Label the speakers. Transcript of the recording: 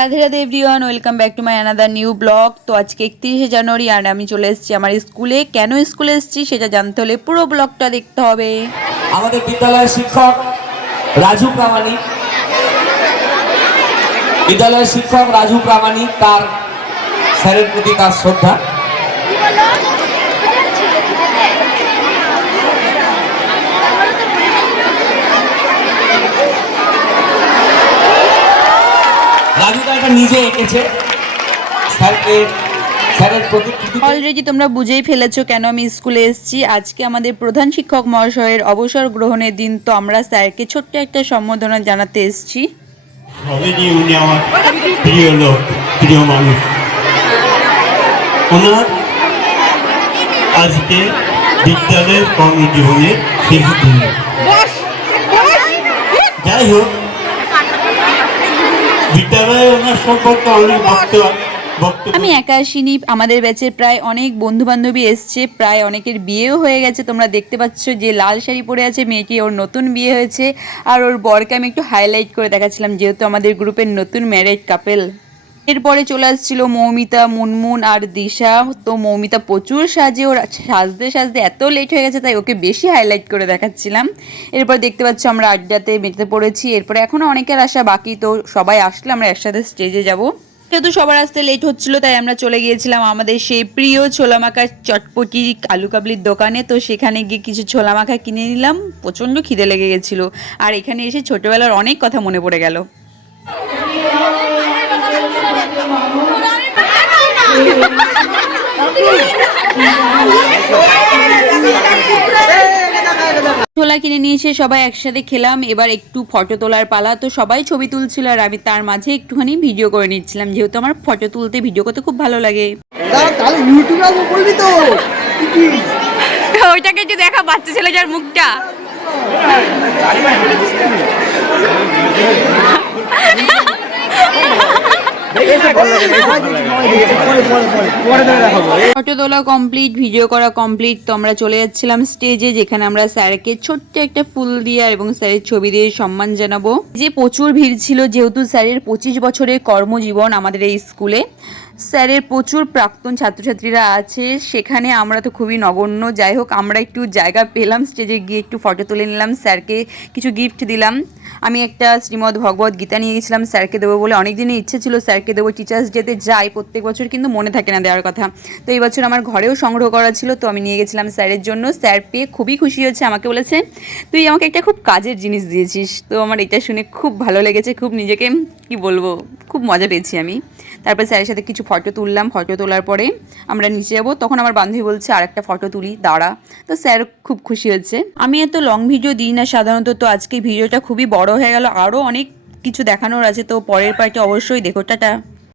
Speaker 1: Radhe Radhe everyone welcome back to my another new blog তো আজকে একত্রিশে জানুয়ারি আর আমি চলে এসেছি আমার স্কুলে। কেন স্কুলে এসেছি সেটা জানতে হলে পুরো ব্লগটা দেখতে হবে।
Speaker 2: আমাদের বিদ্যালয়ের শিক্ষক রাজু প্রামাণিক। বিদ্যালয়ের শিক্ষক রাজু প্রামাণিক, তার স্যারের প্রতি তার শ্রদ্ধা। এটা নিজে এঁকেছে। স্যারকে
Speaker 1: অলরেডি তোমরা বুঝেই ফেলেছো কেন আমি স্কুলে এসেছি। আজকে আমাদের প্রধান শিক্ষক মহাশয়ের অবসর গ্রহণের দিন তো আমরা স্যারকে ছোট্ট একটা সম্বোধনা জানাতে এসেছি।
Speaker 3: উনি আমার প্রিয় লোক প্রিয় মানুষ। ওনার আজকে বিদ্যালয়ের কর্মজীবনের শেষ দিন। যাই হোক
Speaker 1: আমি একা আসিনি, আমাদের ব্যাচের প্রায় অনেক বন্ধু বান্ধবী এসছে, প্রায় অনেকের বিয়েও হয়ে গেছে, তোমরা দেখতে পাচ্ছ যে লাল শাড়ি পরে আছে, মেয়েটি ওর নতুন বিয়ে হয়েছে, আর ওর বরকে আমি একটু হাইলাইট করে দেখাচ্ছিলাম, যেহেতু আমাদের গ্রুপের নতুন ম্যারেড কাপেল এরপরে চলে আসছিল মৌমিতা, মুনমুন আর দিশা। তো মৌমিতা প্রচুর সাজে, ওর সাজতে সাজতে এত লেট হয়ে গেছে, তাই ওকে বেশি হাইলাইট করে দেখাচ্ছিলাম। এরপর দেখতে পাচ্ছ আমরা আড্ডাতে মেতে পড়েছি। এরপরে এখনও অনেকের আসা বাকি, তো সবাই আসলে আমরা একসাথে স্টেজে যাব। যেহেতু সবার আসতে লেট হচ্ছিল, তাই আমরা চলে গিয়েছিলাম আমাদের সেই প্রিয় ছোলা মাখার চটপটি আলু কাবলির দোকানে। তো সেখানে গিয়ে কিছু ছোলা মাখা কিনে নিলাম। প্রচণ্ড খিদে লেগে গেছিল। আর এখানে এসে ছোটোবেলার অনেক কথা মনে পড়ে গেল। ছোলা কিনে নিয়ে এসে সবাই একসাথে খেলাম এবার একটু ফটো তোলার পালা। তো সবাই ছবি তুলছিল আর আমি তার মাঝে একটুখানি ভিডিও করে নিচ্ছিলাম যেহেতু আমার ফটো তুলতে ভিডিও করতে খুব ভালো লাগে। ওইটাকে একটু দেখা বাচ্চা ছেলে যার মুখটা। ফটো তোলা কমপ্লিট ভিডিও করা কমপ্লিট তো আমরা চলে যাচ্ছিলাম স্টেজে যেখানে আমরা স্যারকে ছোট্ট একটা ফুল দিয়ে এবং স্যারের ছবি দিয়ে সম্মান জানাব। যে প্রচুর ভিড় ছিল, যেহেতু স্যারের পঁচিশ বছরের কর্মজীবন আমাদের এই স্কুলে স্যারের প্রচুর প্রাক্তন ছাত্রছাত্রীরা আছে, সেখানে আমরা তো খুবই নগণ্য। যাই হোক আমরা একটু জায়গা পেলাম, স্টেজে গিয়ে একটু ফটো তুলে নিলাম, স্যারকে কিছু গিফট দিলাম। আমি একটা শ্রীমদ্ ভগবত গীতা নিয়ে গেছিলাম, স্যারকে দেবো বলে অনেক দিনই ইচ্ছে ছিল, স্যারকে দেবো টিচার্স ডেতে যাই, প্রত্যেক বছর কিন্তু মনে থাকে না দেওয়ার কথা। তো এই বছর আমার ঘরেও সংগ্রহ করা ছিল, তো আমি নিয়ে গেছিলাম স্যারের জন্য। স্যার পেয়ে খুবই খুশি হয়েছে, আমাকে বলেছে, তুই আমাকে একটা খুব কাজের জিনিস দিয়েছিস। তো আমার এটা শুনে খুব ভালো লেগেছে, খুব নিজেকে, কি বলব, খুব মজা পেয়েছি আমি। তারপর স্যারের সাথে কিছু ফটো তুললাম। ফটো তোলার পরে আমরা নিচে যাব। তখন আমার বান্ধবী বলছে আর একটা ফটো তুলি, দাঁড়া। তো স্যার খুব খুশি হয়েছে। আমি এত লং ভিডিও দিই না সাধারণত, তো আজকে ভিডিওটা খুবই বড় হয়ে গেল। আরও অনেক কিছু দেখানোর আছে, তো পরের পার্টে অবশ্যই দেখো। টাটা।